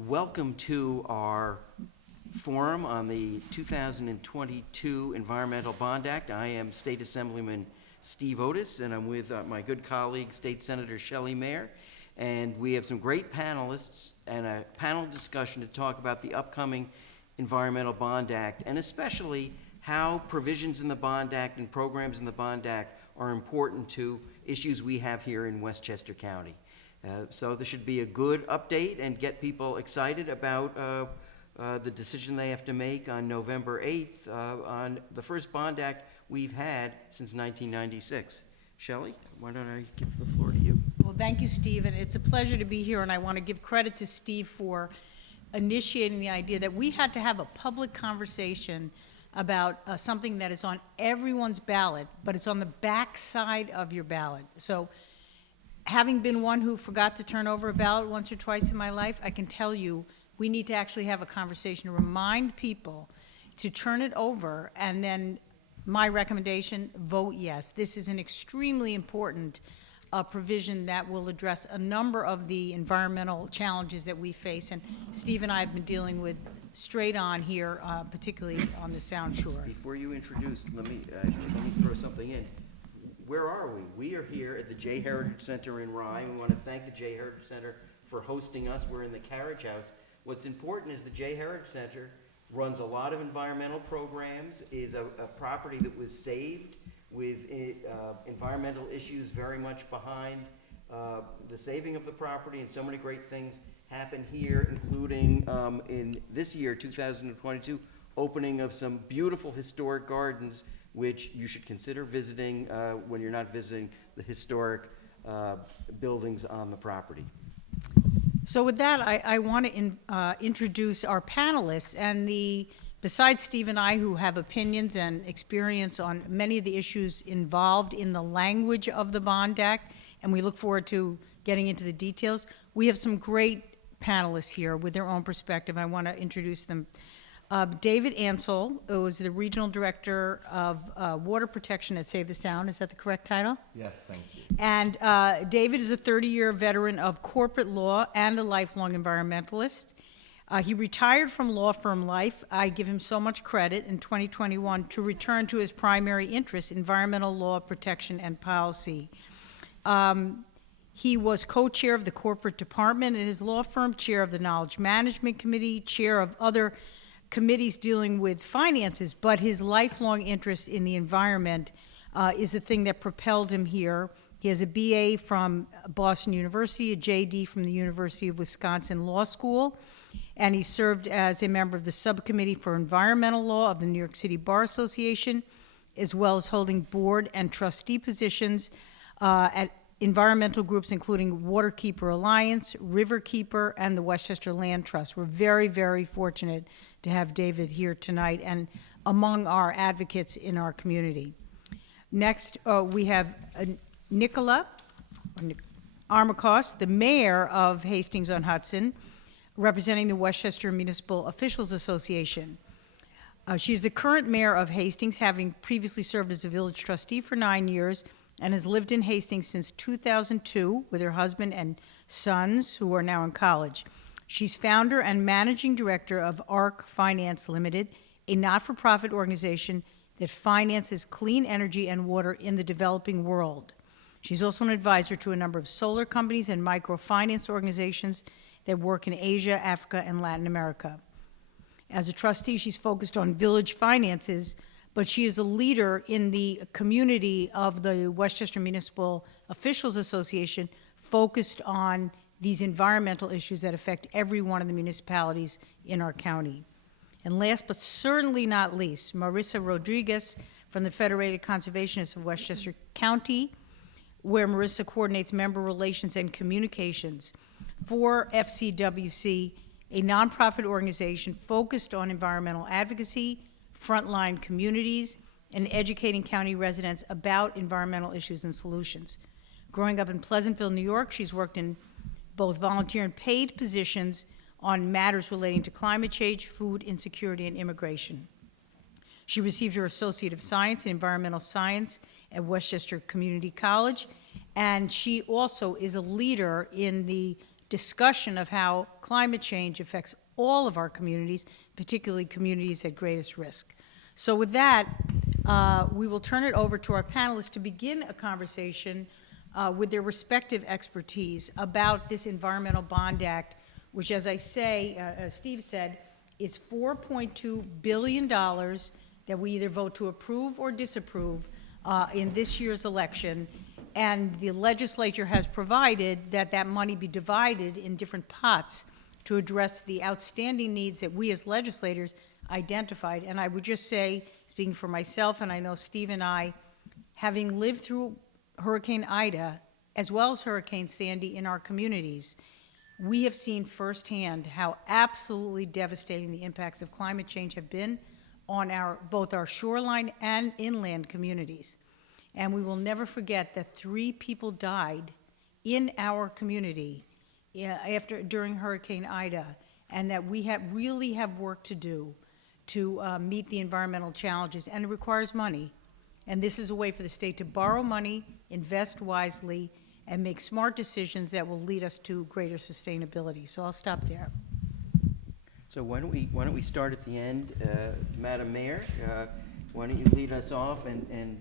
Welcome to our forum on the 2022 Environmental Bond Act. I am State Assemblyman Steve Otis, and I'm with my good colleague, State Senator Shelley Mayer. And we have some great panelists and a panel discussion to talk about the upcoming Environmental Bond Act, and especially how provisions in the Bond Act and programs in the Bond Act are important to issues we have here in Westchester County. So this should be a good update and get people excited about the decision they have to make on November 8th on the first Bond Act we've had since 1996. Shelley, why don't I give the floor to you? Well, thank you, Steve, and it's a pleasure to be here, and I want to give credit to Steve for initiating the idea that we had to have a public conversation about something that is on everyone's ballot, but it's on the back side of your ballot. So having been one who forgot to turn over a ballot once or twice in my life, I can tell you we need to actually have a conversation to remind people to turn it over, and then my recommendation, vote yes. This is an extremely important provision that will address a number of the environmental challenges that we face, and Steve and I have been dealing with straight on here, particularly on the Sound Shore. Before you introduce, let me throw something in. Where are we? We are here at the J. Heritage Center in Rye. We want to thank the J. Heritage Center for hosting us. We're in the Carriage House. What's important is the J. Heritage Center runs a lot of environmental programs, is a property that was saved with environmental issues very much behind the saving of the property, and so many great things happen here, including in this year, 2022, opening of some beautiful historic gardens which you should consider visiting when you're not visiting the historic buildings on the property. So with that, I want to introduce our panelists, and besides Steve and I, who have opinions and experience on many of the issues involved in the language of the Bond Act, and we look forward to getting into the details, we have some great panelists here with their own perspective. I want to introduce them. David Ansel, who is the Regional Director of Water Protection at Save the Sound. Is that the correct title? Yes, thank you. And David is a 30-year veteran of corporate law and a lifelong environmentalist. He retired from law firm life. I give him so much credit in 2021 to return to his primary interest, environmental law, protection, and policy. He was co-chair of the corporate department in his law firm, chair of the Knowledge Management Committee, chair of other committees dealing with finances, but his lifelong interest in the environment is the thing that propelled him here. He has a BA from Boston University, a JD from the University of Wisconsin Law School, and he served as a member of the Subcommittee for Environmental Law of the New York City Bar Association, as well as holding board and trustee positions at environmental groups including Waterkeeper Alliance, Riverkeeper, and the Westchester Land Trust. We're very, very fortunate to have David here tonight and among our advocates in our community. Next, we have Nicola Armacost, the mayor of Hastings-on-Hudson, representing the Westchester Municipal Officials Association. She's the current mayor of Hastings, having previously served as a village trustee for 9 years, and has lived in Hastings since 2002 with her husband and sons, who are now in college. She's founder and managing director of ARC Finance Limited, a not-for-profit organization that finances clean energy and water in the developing world. She's also an advisor to a number of solar companies and microfinance organizations that work in Asia, Africa, and Latin America. As a trustee, she's focused on village finances, but she is a leader in the community of the Westchester Municipal Officials Association, focused on these environmental issues that affect every one of the municipalities in our county. And last but certainly not least, Marissa Rodriguez from the Federated Conservationists of Westchester County, where Marissa coordinates member relations and communications for FCWC, a nonprofit organization focused on environmental advocacy, frontline communities, and educating county residents about environmental issues and solutions. Growing up in Pleasantville, New York, she's worked in both volunteer and paid positions on matters relating to climate change, food insecurity, and immigration. She received her Associate of Science in Environmental Science at Westchester Community College, and she also is a leader in the discussion of how climate change affects all of our communities, particularly communities at greatest risk. So with that, we will turn it over to our panelists to begin a conversation with their respective expertise about this Environmental Bond Act, which, as I say, as Steve said, is $4.2 billion that we either vote to approve or disapprove in this year's election. And the legislature has provided that that money be divided in different pots to address the outstanding needs that we as legislators identified. And I would just say, speaking for myself, and I know Steve and I, having lived through Hurricane Ida as well as Hurricane Sandy in our communities, we have seen firsthand how absolutely devastating the impacts of climate change have been on both our shoreline and inland communities. And we will never forget that 3 people died in our community during Hurricane Ida, and that we really have work to do to meet the environmental challenges, and it requires money. And this is a way for the state to borrow money, invest wisely, and make smart decisions that will lead us to greater sustainability. So I'll stop there. So why don't we start at the end, Madam Mayor? Why don't you lead us off and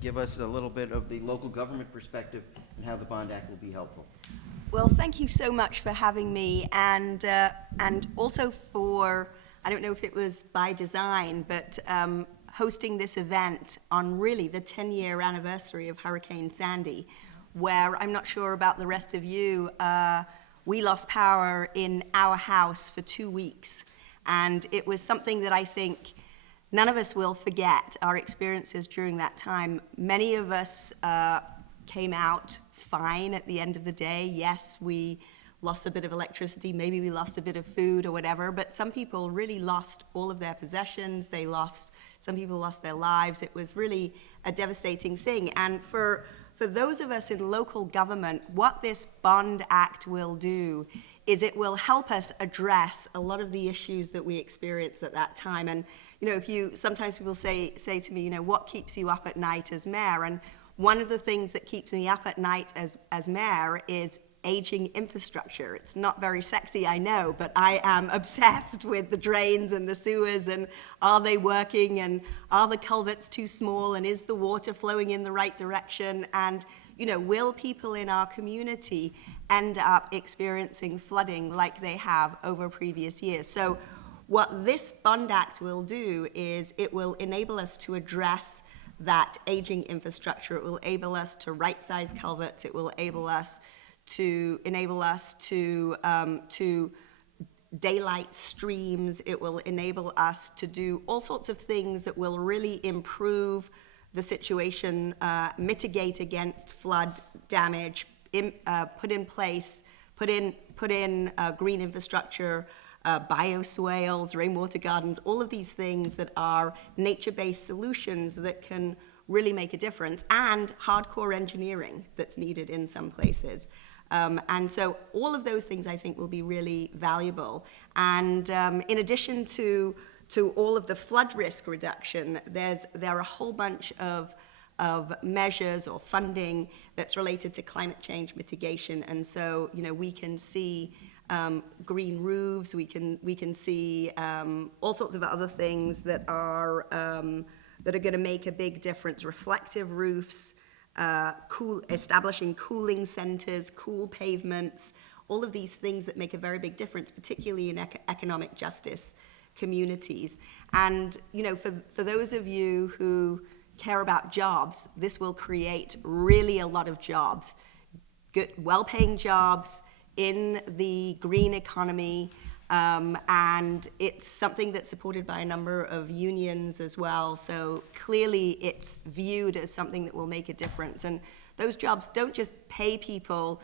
give us a little bit of the local government perspective and how the Bond Act will be helpful? Well, thank you so much for having me, and also for, I don't know if it was by design, but hosting this event on really the 10-year anniversary of Hurricane Sandy, where I'm not sure about the rest of you, we lost power in our house for 2 weeks. And it was something that I think none of us will forget, our experiences during that time. Many of us came out fine at the end of the day. Yes, we lost a bit of electricity, maybe we lost a bit of food or whatever, but some people really lost all of their possessions. Some people lost their lives. It was really a devastating thing. And for those of us in local government, what this Bond Act will do is it will help us address a lot of the issues that we experienced at that time. And sometimes people say to me, what keeps you up at night as mayor? And one of the things that keeps me up at night as mayor is aging infrastructure. It's not very sexy, I know, but I am obsessed with the drains and the sewers, and are they working, and are the culverts too small, and is the water flowing in the right direction, and will people in our community end up experiencing flooding like they have over previous years? So what this Bond Act will do is it will enable us to address that aging infrastructure. It will enable us to right-size culverts. It will enable us to daylight streams. It will enable us to do all sorts of things that will really improve the situation, mitigate against flood damage, put in green infrastructure, bioswales, rainwater gardens, all of these things that are nature-based solutions that can really make a difference, and hardcore engineering that's needed in some places. And so all of those things I think will be really valuable. And in addition to all of the flood risk reduction, there are a whole bunch of measures or funding that's related to climate change mitigation. And so, we can see green roofs, we can see all sorts of other things that are going to make a big difference. Reflective roofs, establishing cooling centers, cool pavements, all of these things that make a very big difference, particularly in economic justice communities. And, for those of you who care about jobs, this will create really a lot of jobs, good, well-paying jobs in the green economy, and it's something that's supported by a number of unions as well. So clearly it's viewed as something that will make a difference. And those jobs don't just pay people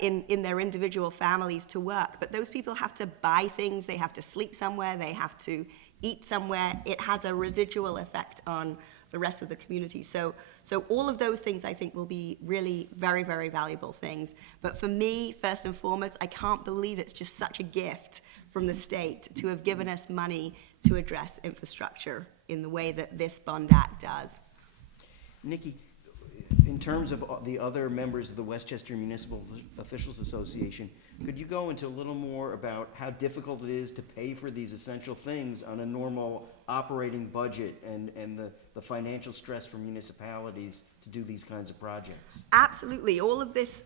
in their individual families to work, but those people have to buy things, they have to sleep somewhere, they have to eat somewhere. It has a residual effect on the rest of the community. So all of those things I think will be really very, very valuable things. But for me, first and foremost, I can't believe it's just such a gift from the state to have given us money to address infrastructure in the way that this Bond Act does. Nikki, in terms of the other members of the Westchester Municipal Officials Association, Could you go into a little more about how difficult it is to pay for these essential things on a normal operating budget and the financial stress for municipalities to do these kinds of projects? Absolutely. All of this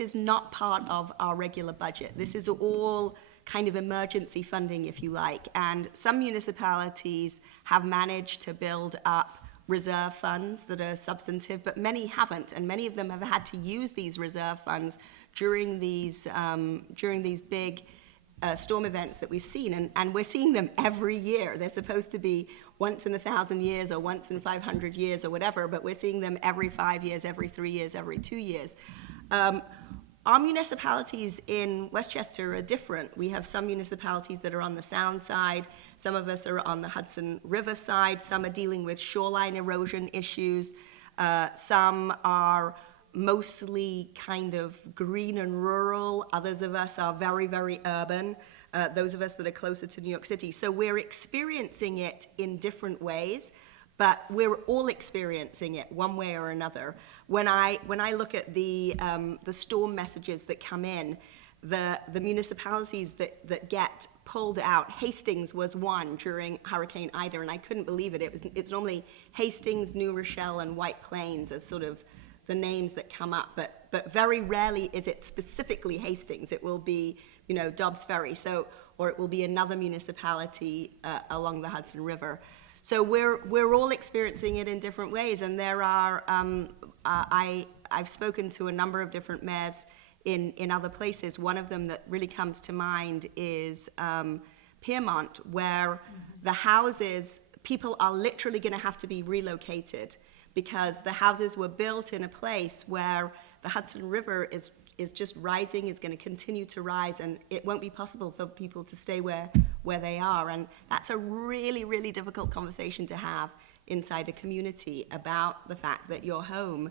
is not part of our regular budget. This is all kind of emergency funding, if you like. And some municipalities have managed to build up reserve funds that are substantive, but many haven't. And many of them have had to use these reserve funds during these big storm events that we've seen. And we're seeing them every year. They're supposed to be once in 1,000 years or once in 500 years or whatever, but we're seeing them every 5 years, every 3 years, every 2 years. Our municipalities in Westchester are different. We have some municipalities that are on the Sound side, some of us are on the Hudson River side, some are dealing with shoreline erosion issues, some are mostly kind of green and rural, others of us are very, very urban, those of us that are closer to New York City. So we're experiencing it in different ways, but we're all experiencing it one way or another. When I look at the storm messages that come in, the municipalities that get pulled out, Hastings was one during Hurricane Ida, and I couldn't believe it. It's normally Hastings, New Rochelle, and White Plains as sort of the names that come up, but very rarely is it specifically Hastings. It will be, Dobbs Ferry, or it will be another municipality along the Hudson River. So we're all experiencing it in different ways, and there are. I've spoken to a number of different mayors in other places. One of them that really comes to mind is Piermont, where the houses, people are literally going to have to be relocated because the houses were built in a place where the Hudson River is just rising, it's going to continue to rise, and it won't be possible for people to stay where they are. And that's a really, really difficult conversation to have inside a community about the fact that your home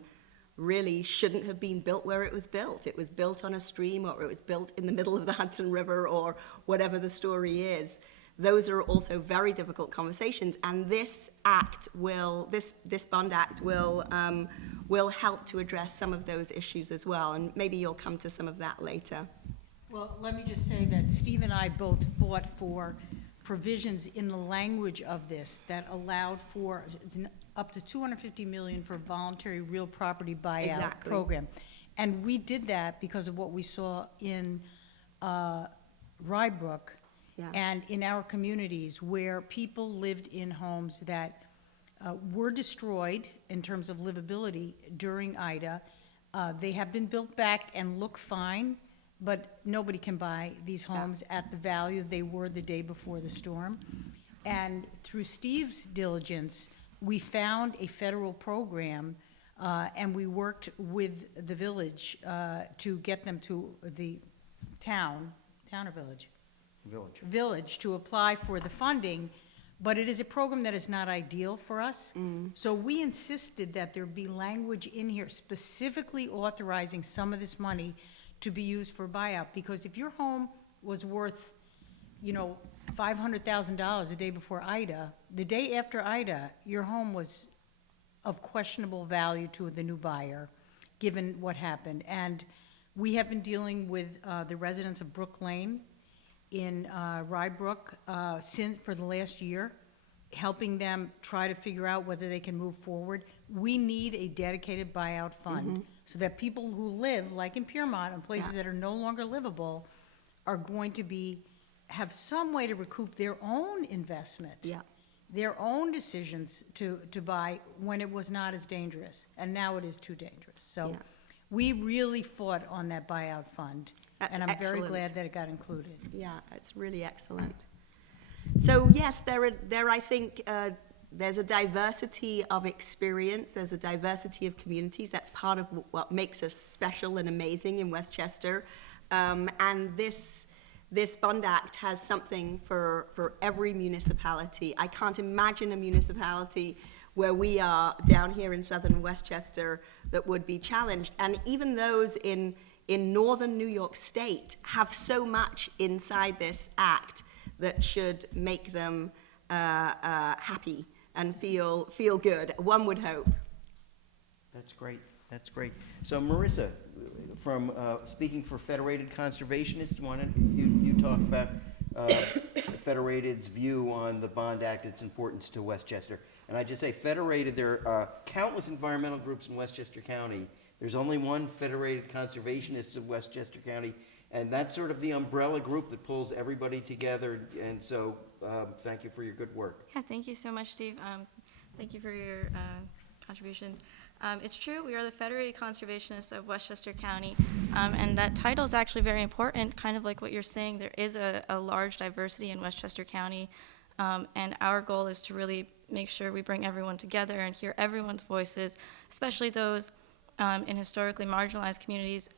really shouldn't have been built where it was built. It was built on a stream, or it was built in the middle of the Hudson River, or whatever the story is. Those are also very difficult conversations, and this bond act will help to address some of those issues as well, and maybe you'll come to some of that later. Well, let me just say that Steve and I both fought for provisions in the language of this that allowed for up to $250 million for voluntary real property buyout program. And we did that because of what we saw in Rybrook and in our communities where people lived in homes that were destroyed in terms of livability during Ida. They have been built back and look fine, but nobody can buy these homes at the value they were the day before the storm. And through Steve's diligence, we found a federal program, and we worked with the village to get them to the town or village? Village to apply for the funding, but it is a program that is not ideal for us. So we insisted that there be language in here specifically authorizing some of this money to be used for buyout, because if your home was worth, $500,000 the day before Ida, the day after Ida, your home was of questionable value to the new buyer, given what happened. And we have been dealing with the residents of Brook Lane in Rybrook for the last year, helping them try to figure out whether they can move forward. We need a dedicated buyout fund so that people who live, like in Piermont, in places that are no longer livable, are going to have some way to recoup their own investment, their own decisions to buy when it was not as dangerous, and now it is too dangerous. So we really fought on that buyout fund. That's and I'm excellent. very glad that it got included. Yeah, it's really excellent. So yes, I think there's a diversity of experience. There's a diversity of communities. That's part of what makes us special and amazing in Westchester. And this Bond Act has something for every municipality. I can't imagine a municipality where we are down here in southern Westchester that would be challenged. And even those in northern New York State have so much inside this act that should make them happy and feel good, one would hope. That's great. That's great. So Marissa, from, speaking for Federated Conservationists, why don't you talk about Federated's view on the Bond Act, its importance to Westchester? And I just say, Federated, there are countless environmental groups in Westchester County. There's only one Federated Conservationists of Westchester County, and that's sort of the umbrella group that pulls everybody together. And so, thank you for your good work. Yeah, thank you so much, Steve. Thank you for your contributions. It's true, we are the Federated Conservationists of Westchester County, and that title is actually very important, kind of like what you're saying. There is a large diversity in Westchester County, and our goal is to really make sure we bring everyone together and hear everyone's voices, especially those in historically marginalized communities,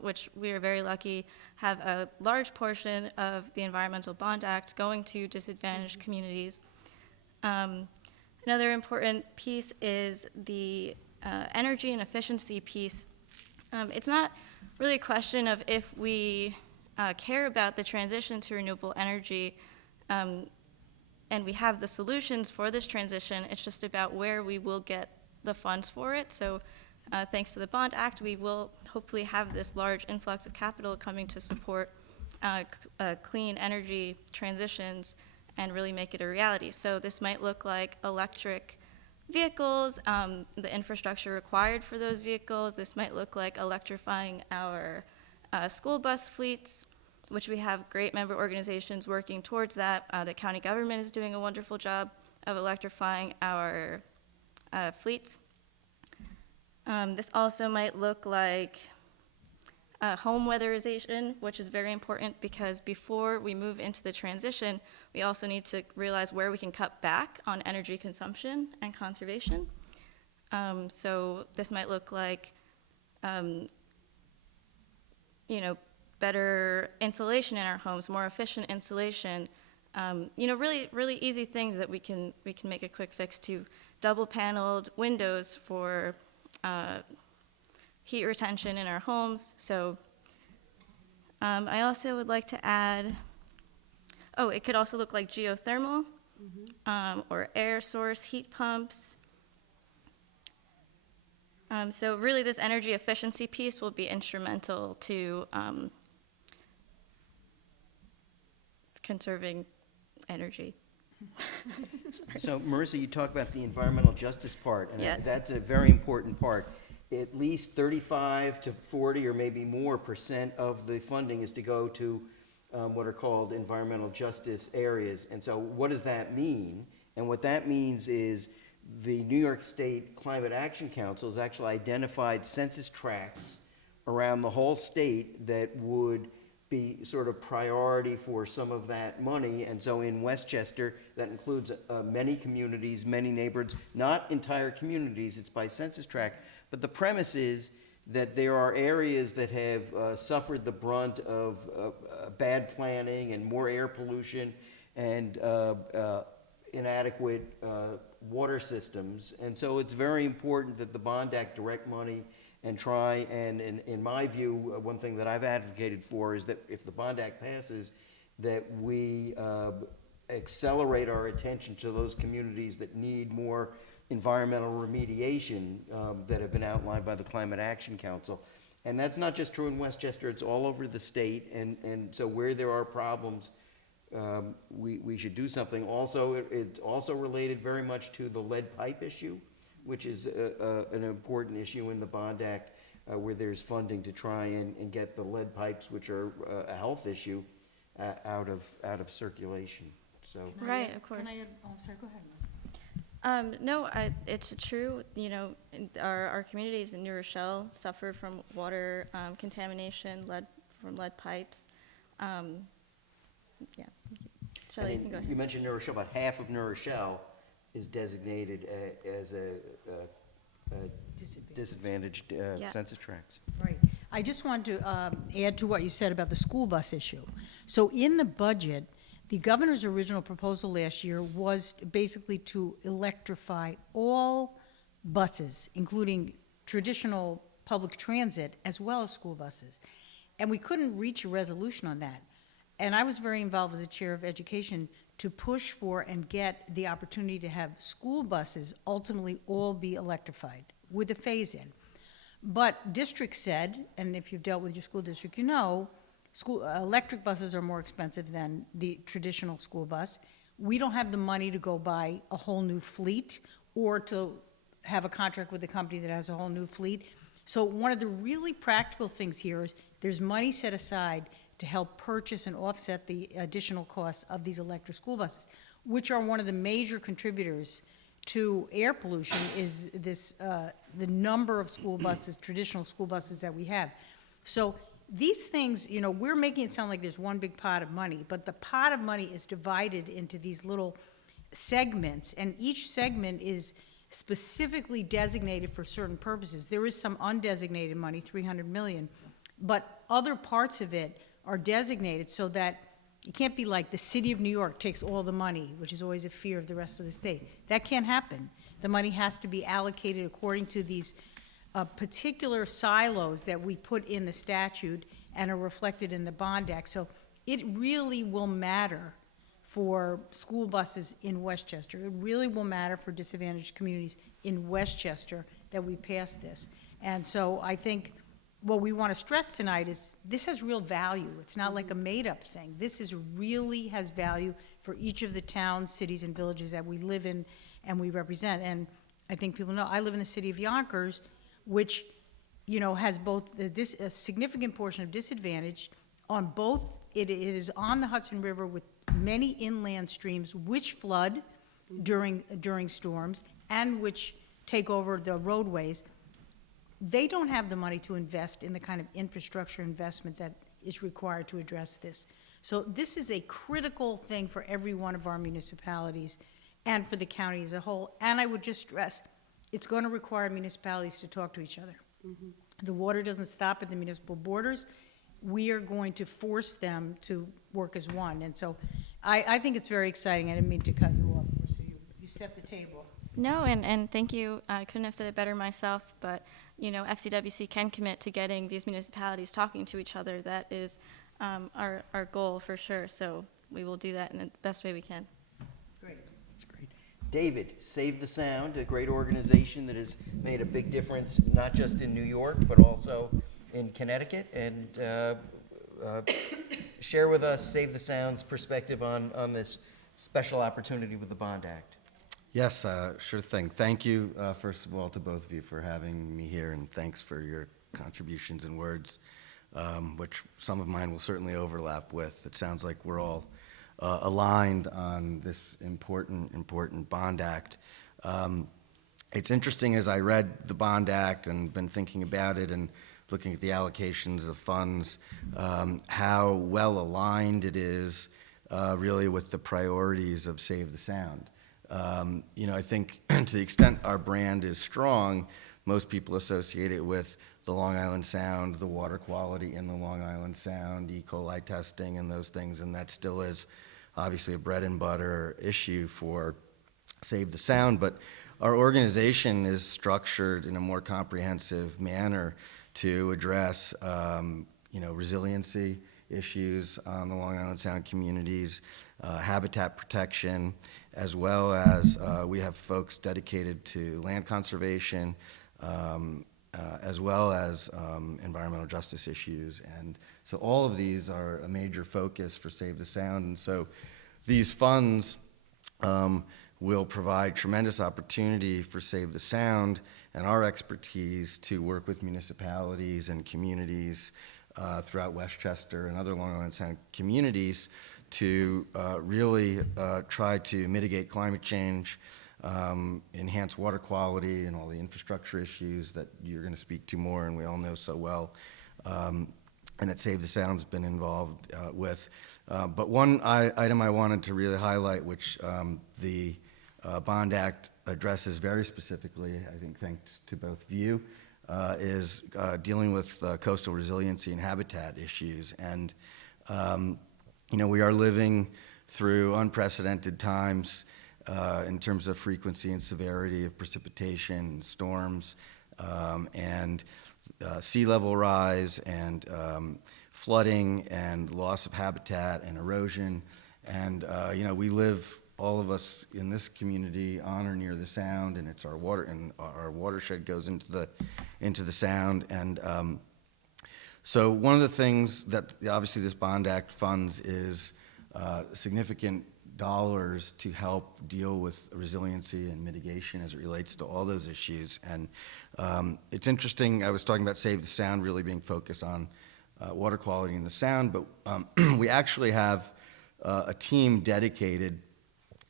which we are very lucky have a large portion of the Environmental Bond Act going to disadvantaged communities. Another important piece is the energy and efficiency piece. It's not really a question of if we care about the transition to renewable energy and we have the solutions for this transition. It's just about where we will get the funds for it. So thanks to the Bond Act, we will hopefully have this large influx of capital coming to support clean energy transitions and really make it a reality. So this might look like electric vehicles, the infrastructure required for those vehicles. This might look like electrifying our school bus fleets, which we have great member organizations working towards that. The county government is doing a wonderful job of electrifying our fleets. This also might look like home weatherization, which is very important because before we move into the transition, we also need to realize where we can cut back on energy consumption and conservation. So this might look like, better insulation in our homes, more efficient insulation. Really, really easy things that we can make a quick fix to. Double-paneled windows for heat retention in our homes. So I also would like to add, it could also look like geothermal or air source heat pumps. So really this energy efficiency piece will be instrumental to conserving energy. So, Marissa, you talk about the environmental justice part, and Yes. that's a very important part. At least 35 to 40 or maybe more % of the funding is to go to what are called environmental justice areas. And so what does that mean? And what that means is the New York State Climate Action Council has actually identified census tracts around the whole state that would be sort of priority for some of that money. And so in Westchester, that includes many communities, many neighborhoods, not entire communities, it's by census tract. But the premise is that there are areas that have suffered the brunt of bad planning and more air pollution and inadequate water systems. And so it's very important that the Bond Act direct money and try, and in my view, one thing that I've advocated for is that if the Bond Act passes, that we accelerate our attention to those communities that need more environmental remediation that have been outlined by the Climate Action Council. And that's not just true in Westchester, it's all over the state, and so where there are problems, we should do something. Also, it's also related very much to the lead pipe issue, which is an important issue in the Bond Act, where there's funding to try and get the lead pipes, which are a health issue, out of circulation. So. Right, of course. Sorry, go ahead, No, it's true. Our communities in New Rochelle suffer from water contamination, from lead pipes. Shelley, you can go ahead. You mentioned New Rochelle, about half of New Rochelle is designated as a disadvantaged Yeah. census tracts. Right. I just want to add to what you said about the school bus issue. So in the budget, the governor's original proposal last year was basically to electrify all buses, including traditional public transit, as well as school buses. And we couldn't reach a resolution on that. And I was very involved as a chair of education to push for and get the opportunity to have school buses ultimately all be electrified with a phase-in. But districts said, and if you've dealt with your school district, you know, electric buses are more expensive than the traditional school bus. We don't have the money to go buy a whole new fleet or to have a contract with a company that has a whole new fleet. So one of the really practical things here is there's money set aside to help purchase and offset the additional costs of these electric school buses, which are one of the major contributors to air pollution is this, the number of school buses, traditional school buses that we have. So these things, you know, we're making it sound like there's one big pot of money, but the pot of money is divided into these little segments, and each segment is specifically designated for certain purposes. There is some undesignated money, 300 million, but other parts of it are designated so that it can't be like the city of New York takes all the money, which is always a fear of the rest of the state. That can't happen. The money has to be allocated according to these particular silos that we put in the statute and are reflected in the bond act. So it really will matter for school buses in Westchester. It really will matter for disadvantaged communities in Westchester that we pass this. And so I think what we want to stress tonight is this has real value. It's not like a made-up thing. This is really has value for each of the towns, cities, and villages that we live in and we represent. And I think people know, I live in the city of Yonkers, which, you know, has both a significant portion of disadvantage on both. It is on the Hudson River with many inland streams which flood during storms and which take over the roadways. They don't have the money to invest in the kind of infrastructure investment that is required to address this. So this is a critical thing for every one of our municipalities and for the county as a whole. And I would just stress, it's going to require municipalities to talk to each other. The water doesn't stop at the municipal borders. We are going to force them to work as one. And so I think it's very exciting. I didn't mean to cut you off. So you set the table. No, and thank you. I couldn't have said it better myself, but, you know, FCWC can commit to getting these municipalities talking to each other. That is our goal for sure. So we will do that in the best way we can. Great. That's great. David, Save the Sound, a great organization that has made a big difference, not just in New York, but also in Connecticut. And share with us Save the Sound's perspective on this special opportunity with the Bond Act. Yes, sure thing. Thank you, first of all, to both of you for having me here, and thanks for your contributions and words, which some of mine will certainly overlap with. It sounds like we're all aligned on this important Bond Act. It's interesting as I read the Bond Act and been thinking about it and looking at the allocations of funds, how well aligned it is really with the priorities of Save the Sound. You know, I think to the extent our brand is strong, most people associate it with the Long Island Sound, the water quality in the Long Island Sound, E. coli testing and those things, and that still is obviously a bread and butter issue for Save the Sound, but our organization is structured in a more comprehensive manner to address, you know, resiliency issues on the Long Island Sound communities, habitat protection, as well as we have folks dedicated to land conservation, as well as environmental justice issues. And so all of these are a major focus for Save the Sound. And so these funds will provide tremendous opportunity for Save the Sound and our expertise to work with municipalities and communities throughout Westchester and other Long Island Sound communities to really try to mitigate climate change, enhance water quality and all the infrastructure issues that you're going to speak to more and we all know so well, and that Save the Sound's been involved with. But one item I wanted to really highlight, which the Bond Act addresses very specifically, I think thanks to both of you, is dealing with coastal resiliency and habitat issues. And you know, we are living through unprecedented times in terms of frequency and severity of precipitation, storms, and sea level rise, and flooding, and loss of habitat and erosion. And you know, we live all of us in this community on or near the sound, and it's our water, and our watershed goes into the sound. And so one of the things that obviously this Bond Act funds is significant dollars to help deal with resiliency and mitigation as it relates to all those issues. And it's interesting, I was talking about Save the Sound really being focused on water quality in the sound, but we actually have a team dedicated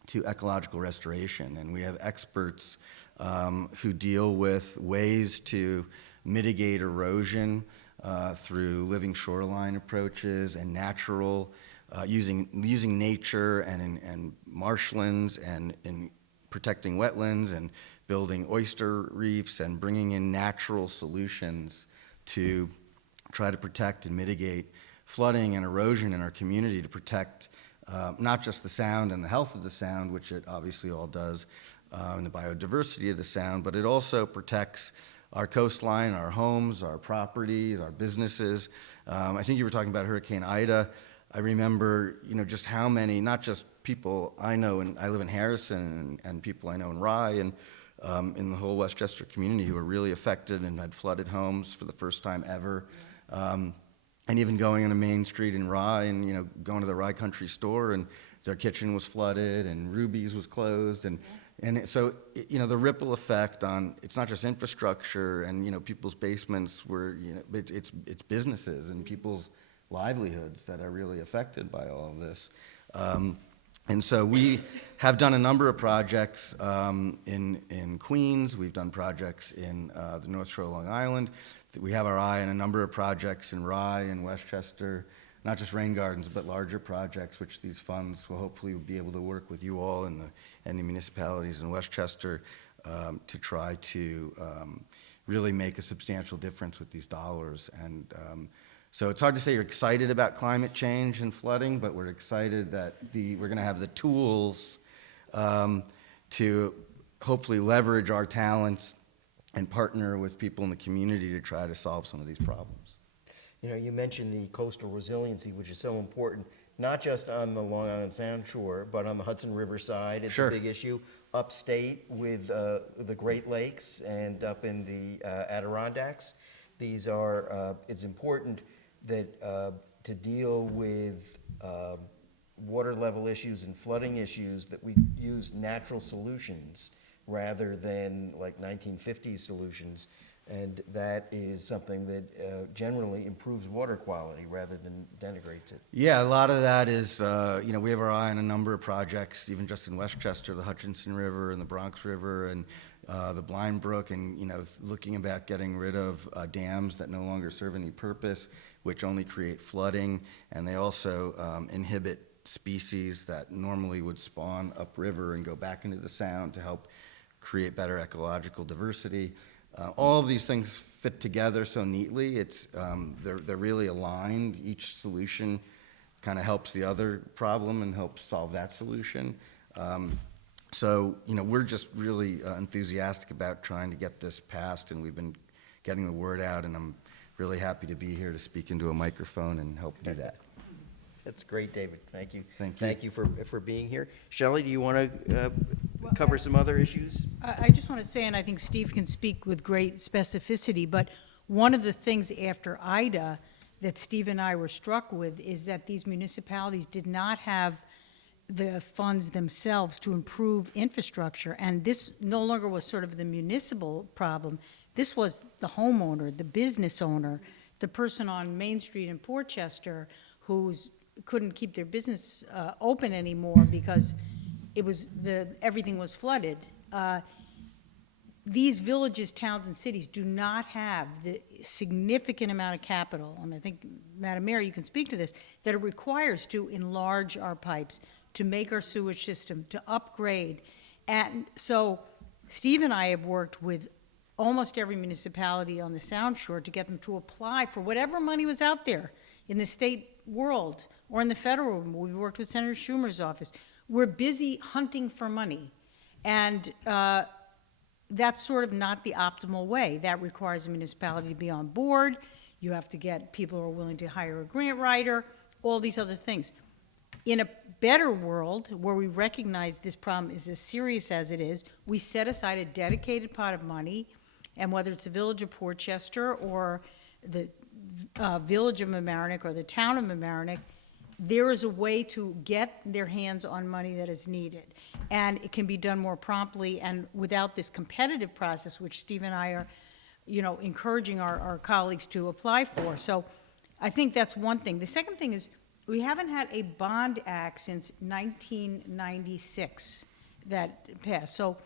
to ecological restoration, and we have experts who deal with ways to mitigate erosion through living shoreline approaches and natural, using nature and marshlands and in protecting wetlands and building oyster reefs and bringing in natural solutions to try to protect and mitigate flooding and erosion in our community, to protect not just the sound and the health of the sound, which it obviously all does, and the biodiversity of the sound, but it also protects our coastline, our homes, our properties, our businesses. I think you were talking about Hurricane Ida. I remember, just how many, not just people I know, and I live in Harrison, and people I know in Rye, and in the whole Westchester community who were really affected and had flooded homes for the first time ever. And even going on a main street in Rye and, going to the Rye Country Store, and their kitchen was flooded and Ruby's was closed. So, the ripple effect on, it's not just infrastructure and, people's basements were, it's businesses and people's livelihoods that are really affected by all of this. And so we have done a number of projects in Queens. We've done projects in the North Shore of Long Island. We have our eye on a number of projects in Rye and Westchester, not just rain gardens, but larger projects, which these funds will hopefully be able to work with you all and the municipalities in Westchester to try to really make a substantial difference with these dollars. And so it's hard to say you're excited about climate change and flooding, but we're excited that we're going to have the tools to hopefully leverage our talents and partner with people in the community to try to solve some of these problems. You mentioned the coastal resiliency, which is so important, not just on the Long Island Sound shore, but on the Hudson River side. It's Sure. a big issue. Upstate with the Great Lakes and up in the Adirondacks. These are, it's important that to deal with water level issues and flooding issues, that we use natural solutions rather than like 1950s solutions. And that is something that generally improves water quality rather than denigrates it. Yeah, a lot of that is, we have our eye on a number of projects, even just in Westchester, the Hutchinson River and the Bronx River and the Blind Brook, and, looking about getting rid of dams that no longer serve any purpose, which only create flooding, and they also inhibit species that normally would spawn upriver and go back into the sound to help create better ecological diversity. All of these things fit together so neatly. It's they're really aligned. Each solution kind of helps the other problem and helps solve that solution. So we're just really enthusiastic about trying to get this passed, and we've been getting the word out, and I'm really happy to be here to speak into a microphone and help do that. That's great, David. Thank you. Thank you. Thank you for being here. Shelley, do you want to cover some other issues? I just want to say, and I think Steve can speak with great specificity, but one of the things after Ida that Steve and I were struck with is that these municipalities did not have the funds themselves to improve infrastructure, and this no longer was sort of the municipal problem. This was the homeowner, the business owner, the person on Main Street in Portchester who's couldn't keep their business open anymore because everything was flooded. These villages, towns, and cities do not have the significant amount of capital, and I think, Madam Mayor, you can speak to this, that it requires to enlarge our pipes, to make our sewage system, to upgrade. And so Steve and I have worked with almost every municipality on the Sound Shore to get them to apply for whatever money was out there in the state world or in the federal. We worked with Senator Schumer's office. We're busy hunting for money, and that's sort of not the optimal way. That requires a municipality to be on board. You have to get people who are willing to hire a grant writer, all these other things. In a better world, where we recognize this problem is as serious as it is, we set aside a dedicated pot of money, and whether it's the village of Portchester or the village of Mamaroneck or the town of Mamaroneck, there is a way to get their hands on money that is needed. And it can be done more promptly and without this competitive process, which Steve and I are, encouraging our colleagues to apply for. So I think that's one thing. The second thing is, we haven't had a bond act since 1996 that passed. So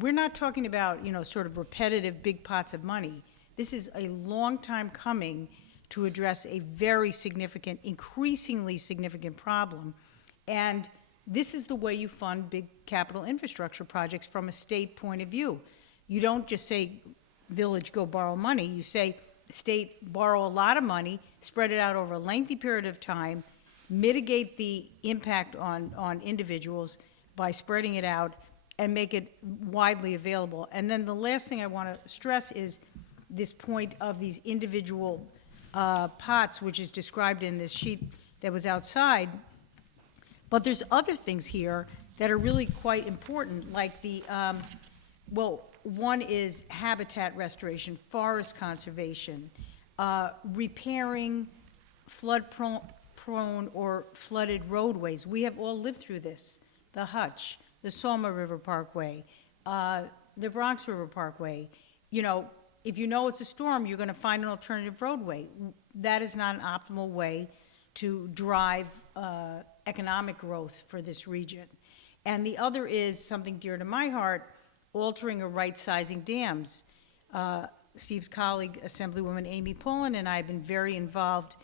we're not talking about, sort of repetitive big pots of money. This is a long time coming to address a very significant, increasingly significant problem. And this is the way you fund big capital infrastructure projects from a state point of view. You don't just say, village, go borrow money. You say, state, borrow a lot of money, spread it out over a lengthy period of time, mitigate the impact on individuals by spreading it out, and make it widely available. And then the last thing I want to stress is this point of these individual pots, which is described in this sheet that was outside. But there's other things here that are really quite important, like the, one is habitat restoration, forest conservation, repairing flood-prone or flooded roadways. We have all lived through this. The Hutch, the Sawma River Parkway, the Bronx River Parkway. If you know it's a storm, you're going to find an alternative roadway. That is not an optimal way to drive economic growth for this region. And the other is something dear to my heart, altering or right-sizing dams. Steve's colleague, Assemblywoman Amy Pullen, and I have been very involved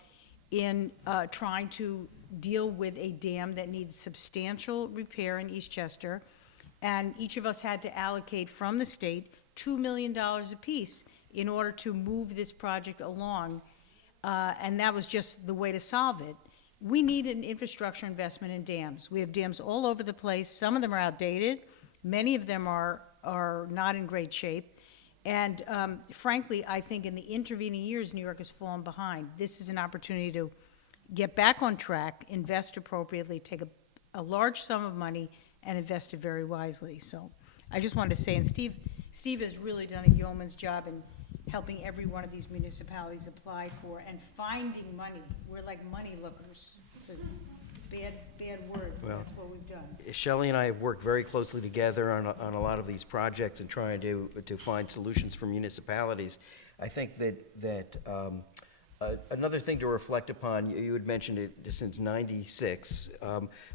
in trying to deal with a dam that needs substantial repair in Eastchester. And each of us had to allocate from the state $2 million apiece in order to move this project along. And that was just the way to solve it. We need an infrastructure investment in dams. We have dams all over the place. Some of them are outdated. Many of them are not in great shape. And frankly, I think in the intervening years, New York has fallen behind. This is an opportunity to get back on track, invest appropriately, take a large sum of money, and invest it very wisely. So I just wanted to say, and Steve has really done a yeoman's job in helping every one of these municipalities apply for and finding money. We're like money lookers. It's a bad word, but that's what we've done. Shelley and I have worked very closely together on a lot of these projects and trying to find solutions for municipalities. I think that another thing to reflect upon, you had mentioned it since '96,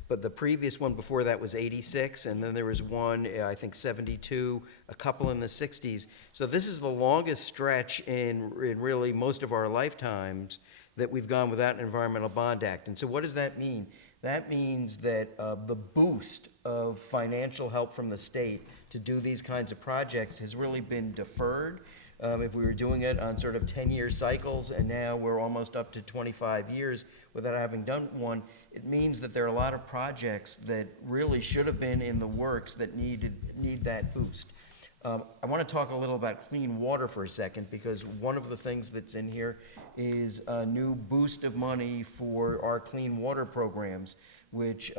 but the previous one before that was '86, and then there was one, I think, '72, a couple in the '60s. So this is the longest stretch in really most of our lifetimes that we've gone without an Environmental Bond Act. And so what does that mean? That means that the boost of financial help from the state to do these kinds of projects has really been deferred. If we were doing it on sort of 10-year cycles, and now we're almost up to 25 years without having done one, it means that there are a lot of projects that really should have been in the works that need that boost. I want to talk a little about clean water for a second, because one of the things that's in here is a new boost of money for our clean water programs, which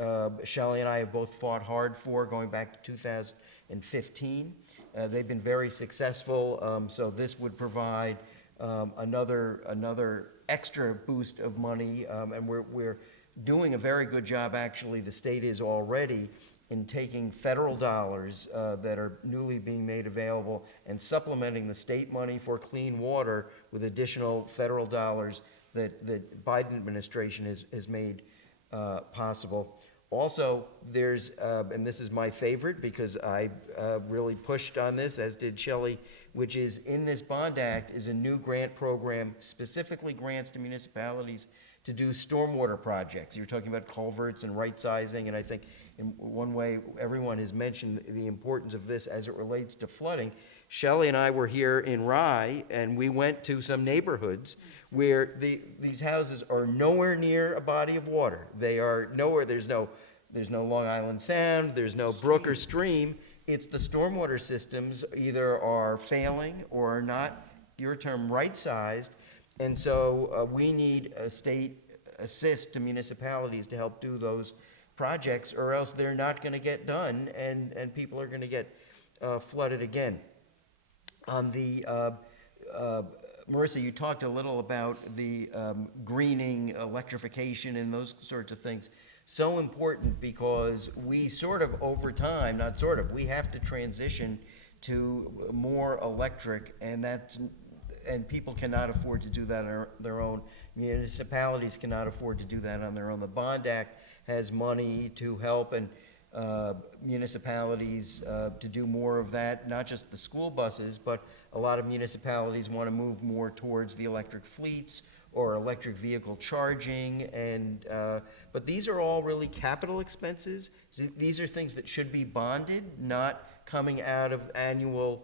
Shelley and I have both fought hard for going back to 2015. They've been very successful, so this would provide another extra boost of money, and we're doing a very good job, actually, the state is already, in taking federal dollars that are newly being made available and supplementing the state money for clean water with additional federal dollars that the Biden administration has made possible. Also, there's, and this is my favorite because I really pushed on this, as did Shelley, which is in this Bond Act is a new grant program, specifically grants to municipalities to do stormwater projects. You're talking about culverts and right sizing, and I think in one way everyone has mentioned the importance of this as it relates to flooding. Shelley and I were here in Rye, and we went to some neighborhoods where these houses are nowhere near a body of water. They are nowhere. There's no Long Island Sound. There's no brook or stream. It's the stormwater systems either are failing or are not, your term, right-sized. And so we need a state assist to municipalities to help do those projects, or else they're not going to get done, and people are going to get flooded again. On the, Marissa, you talked a little about the greening, electrification, and those sorts of things. So important, because we sort of over time, not sort of, we have to transition to more electric, and people cannot afford to do that on their own. Municipalities cannot afford to do that on their own. The Bond Act has money to help and municipalities to do more of that, not just the school buses, but a lot of municipalities want to move more towards the electric fleets or electric vehicle charging, and but these are all really capital expenses. These are things that should be bonded, not coming out of annual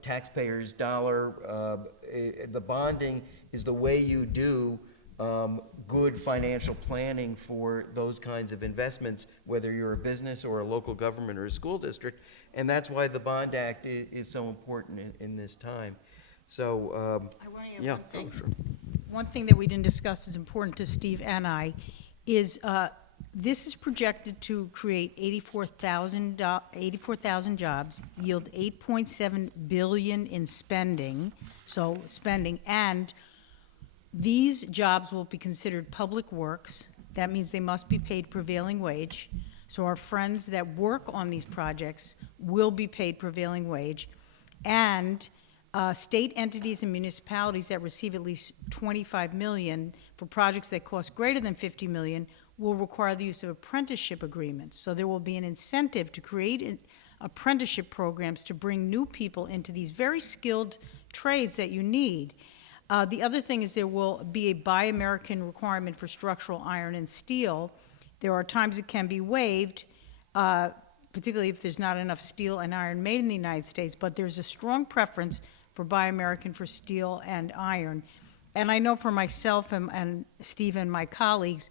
taxpayers' dollar. The bonding is the way you do good financial planning for those kinds of investments, whether you're a business or a local government or a school district, and that's why the Bond Act is so important in this time. So, I want to add yeah, one thing. sure. One thing that we didn't discuss is important to Steve and I is this is projected to create 84,000 jobs, yield $8.7 billion in spending, and these jobs will be considered public works. That means they must be paid prevailing wage. So our friends that work on these projects will be paid prevailing wage. And state entities and municipalities that receive at least $25 million for projects that cost greater than $50 million will require the use of apprenticeship agreements. So there will be an incentive to create apprenticeship programs to bring new people into these very skilled trades that you need. The other thing is there will be a Buy American requirement for structural iron and steel. There are times it can be waived, particularly if there's not enough steel and iron made in the United States, but there's a strong preference for Buy American for steel and iron. And I know for myself and Steve and my colleagues,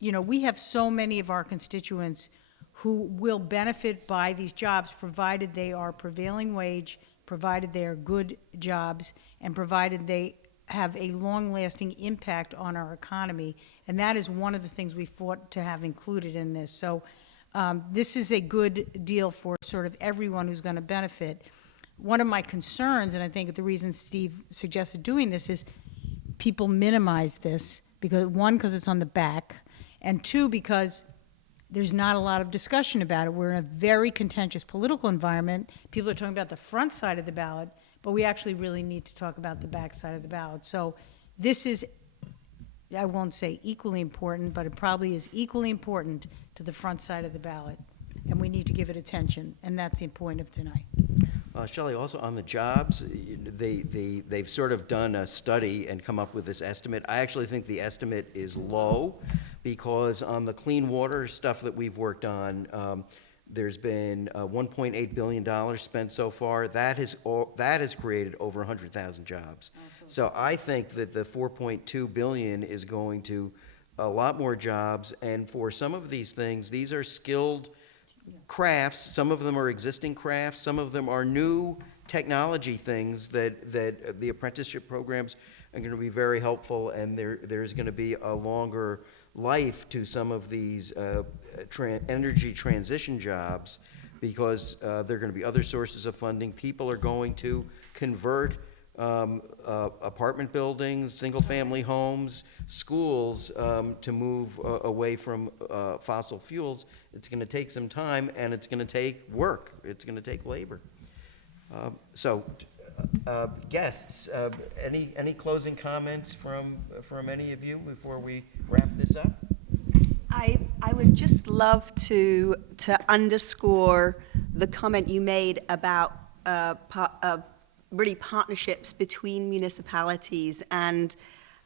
you know, we have so many of our constituents who will benefit by these jobs, provided they are prevailing wage, provided they are good jobs, and provided they have a long-lasting impact on our economy. And that is one of the things we fought to have included in this. So this is a good deal for sort of everyone who's going to benefit. One of my concerns, and I think the reason Steve suggested doing this, is people minimize this, because one, because it's on the back, and two, because there's not a lot of discussion about it. We're in a very contentious political environment. People are talking about the front side of the ballot, but we actually really need to talk about the back side of the ballot. So this is, I won't say equally important, but it probably is equally important to the front side of the ballot, and we need to give it attention, and that's the point of tonight. Shelley, also on the jobs, they've sort of done a study and come up with this estimate. I actually think the estimate is low, because on the clean water stuff that we've worked on, there's been $1.8 billion spent so far. That has created over 100,000 jobs. So I think that the $4.2 billion is going to a lot more jobs, and for some of these things, these are skilled crafts. Some of them are existing crafts, some of them are new technology things that the apprenticeship programs are going to be very helpful, and there's going to be a longer life to some of these energy transition jobs, because there are going to be other sources of funding. People are going to convert apartment buildings, single-family homes, schools to move away from fossil fuels. It's going to take some time, and it's going to take work. It's going to take labor. Guests, any closing comments from any of you before we wrap this up? I would just love to underscore the comment you made about really partnerships between municipalities. And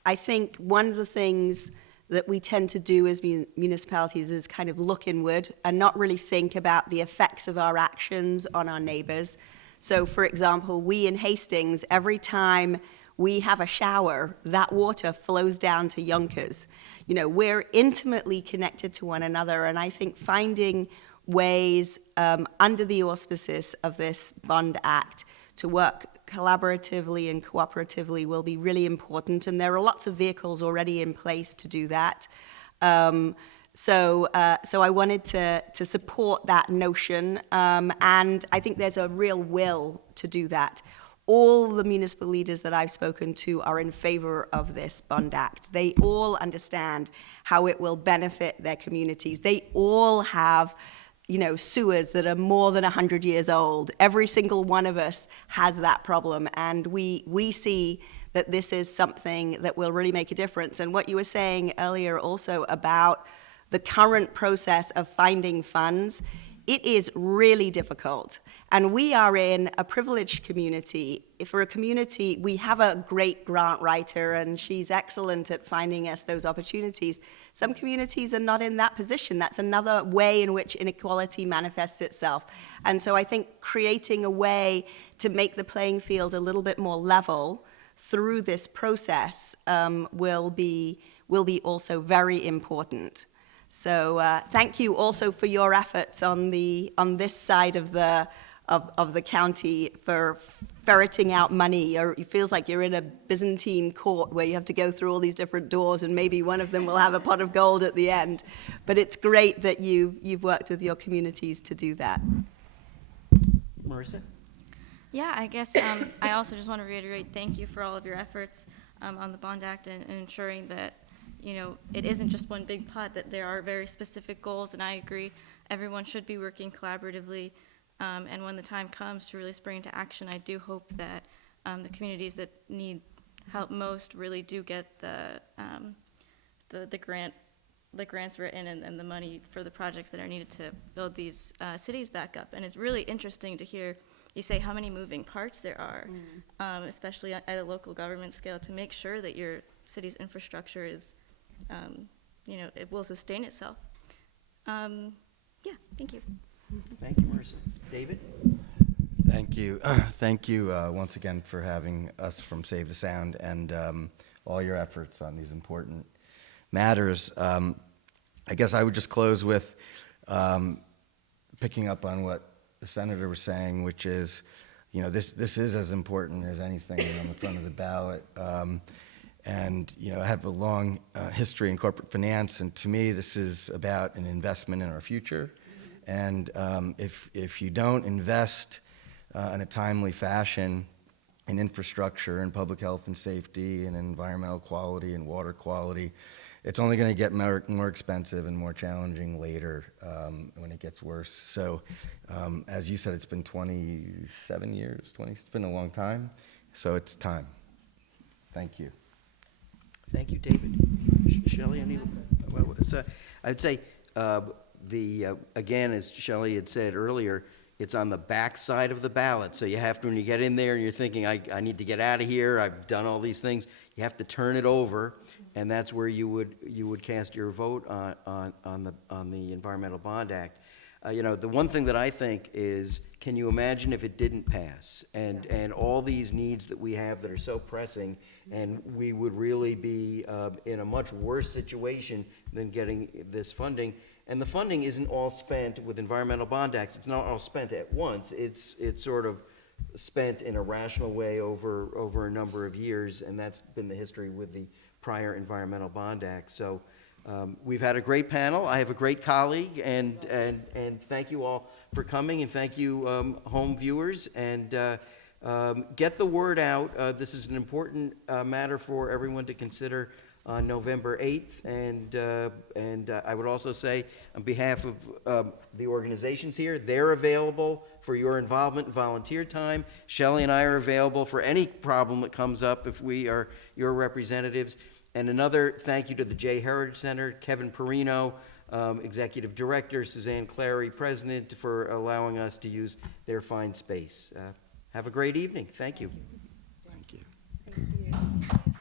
I think one of the things that we tend to do as municipalities is kind of look inward and not really think about the effects of our actions on our neighbors. So, for example, we in Hastings, every time we have a shower, that water flows down to Yonkers. You know, we're intimately connected to one another, and I think finding ways under the auspices of this Bond Act to work collaboratively and cooperatively will be really important, and there are lots of vehicles already in place to do that. So I wanted to support that notion, and I think there's a real will to do that. All the municipal leaders that I've spoken to are in favor of this bond act. They all understand how it will benefit their communities. They all have, sewers that are more than 100 years old. Every single one of us has that problem, and we see that this is something that will really make a difference. And what you were saying earlier also about the current process of finding funds, it is really difficult. And we are in a privileged community. For a community, we have a great grant writer, and she's excellent at finding us those opportunities. Some communities are not in that position. That's another way in which inequality manifests itself. And so I think creating a way to make the playing field a little bit more level through this process will be also very important. So thank you also for your efforts on this side of the county for ferreting out money. It feels like you're in a Byzantine court where you have to go through all these different doors, and maybe one of them will have a pot of gold at the end. But it's great that you've worked with your communities to do that. Marissa? Yeah, I guess I also just want to reiterate thank you for all of your efforts on the Bond Act and ensuring that it isn't just one big pot, that there are very specific goals, and I agree everyone should be working collaboratively, and when the time comes to really spring into action, I do hope that the communities that need help most really do get the grants written and the money for the projects that are needed to build these cities back up. And it's really interesting to hear you say how many moving parts there are, especially at a local government scale, to make sure that your city's infrastructure is it will sustain itself. Yeah, thank you. Thank you, Marissa. David? Thank you. Thank you once again for having us from Save the Sound and all your efforts on these important matters. I guess I would just close with picking up on what the senator was saying, which is, this is as important as anything on the front of the ballot. And I have a long history in corporate finance, and to me, this is about an investment in our future. And if you don't invest in a timely fashion in infrastructure and public health and safety and environmental quality and water quality, it's only going to get more expensive and more challenging later when it gets worse. So as you said, it's been 27 years, it's been a long time, so it's time. Thank you. Thank you, David. Shelley, I'd say again, as Shelley had said earlier, it's on the back side of the ballot. So you have to, when you get in there and you're thinking, I need to get out of here, I've done all these things, you have to turn it over, and that's where you would cast your vote on the Environmental Bond Act. The one thing that I think is, can you imagine if it didn't pass, and all these needs that we have that are so pressing, and we would really be in a much worse situation than getting this funding. And the funding isn't all spent with environmental bond acts. It's not all spent at once. It's sort of spent in a rational way over a number of years, and that's been the history with the prior environmental bond act. So we've had a great panel. I have a great colleague, and thank you all for coming, and thank you, home viewers, and get the word out. This is an important matter for everyone to consider on November 8th, and I would also say, on behalf of the organizations here, they're available for your involvement and volunteer time. Shelley and I are available for any problem that comes up if we are your representatives. And another thank you to the J. Heritage Center, Kevin Perino, Executive Director, Suzanne Clary, President, for allowing us to use their fine space. Have a great evening. Thank you. Thank you. Thank you.